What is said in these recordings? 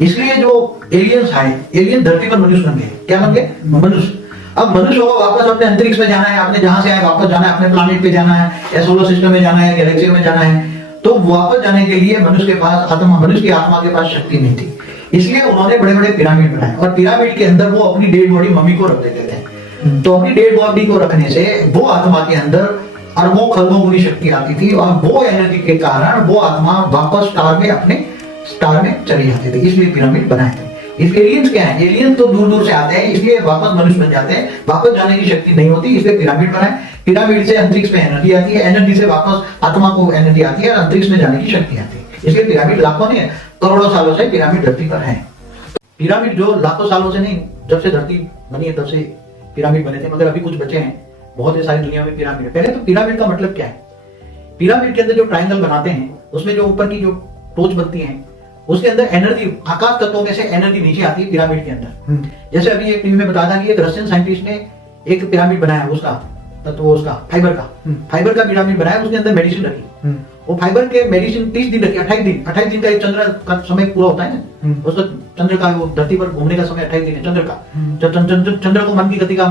इसलिए जो एलियंस आए, एलियन धरती पर मनुष्य बन गए। क्या बन गए? मनुष्य। अब मनुष्य को वापस अपने अंतरिक्ष में जाना है, आपने जहां से आए वापस जाना है, अपने प्लानिट पे जाना है, या सोलर सिस्टम में जाना है, गैलेक्सी में जाना है। तो वापस जाने के लिए मनुष्य के पास आत्मा, मनुष्य की आत्मा के पास शक्ति नहीं थी, इसलिए उन्होंने बड़े बड़े पिरामिड बनाए, और पिरामिड के अंदर वो अपनी डेड बॉडी मम्मी को रख देते थे। तो अपनी डेड बॉडी को रखने से वो आत्मा के अंदर अरबों खरबों गुनी शक्ति आती थी, और वो एनर्जी के कारण वो आत्मा वापस स्टार में, अपने स्टार में चली जाती थी, इसलिए पिरामिड बनाए थे। इस एलियंस क्या है? एलियंस तो दूर दूर से आते हैं, इसलिए वापस मनुष्य बन जाते हैं, वापस जाने की शक्ति नहीं होती, इसलिए पिरामिड बनाए। पिरामिड से अंतरिक्ष में एनर्जी आती है, एनर्जी से वापस आत्मा को एनर्जी आती है, और अंतरिक्ष में जाने की शक्ति आती है। इसलिए पिरामिड लाखों नहीं, करोड़ों सालों से पिरामिड धरती पर है। पिरामिड जो लाखों सालों से नहीं, जब से धरती बनी है तब से पिरामिड बने थे, मगर अभी कुछ बचे हैं, बहुत ही सारी दुनिया में पिरामिड है। पहले तो पिरामिड का मतलब क्या है? पिरामिड के अंदर जो ट्रायंगल बनाते हैं, उसमें जो ऊपर की जो टोच बनती है, उसके अंदर एनर्जी, आकाश तत्वों में से एनर्जी नीचे आती है पिरामिड के अंदर। जैसे अभी एक टीवी में बताया था कि एक रशियन साइंटिस्ट ने एक पिरामिड बनाया, उसका तत्व, उसका फाइबर का पिरामिड बनाया, उसके अंदर मेडिसिन रखी। वो फाइबर के मेडिसिन 30 दिन रखी, 28 दिन का एक चंद्र का समय पूरा होता है ना, उसका चंद्र का वो धरती पर घूमने का समय 28 दिन है चंद्र का। चंद्र को मन की गति का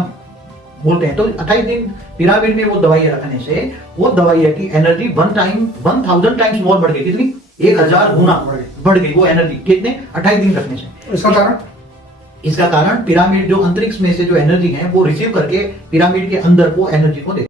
बोलते हैं। तो 28 दिन पिरामिड में वो दवाइयां रखने से वो दवाइयां की एनर्जी 1000 टाइम्स मोर बढ़ गई। कितनी? 1000 गुना बढ़ गई वो एनर्जी। कितने? 28 दिन रखने से। इसका कारण पिरामिड जो अंतरिक्ष में से जो एनर्जी है वो रिसीव करके पिरामिड के अंदर वो एनर्जी को दे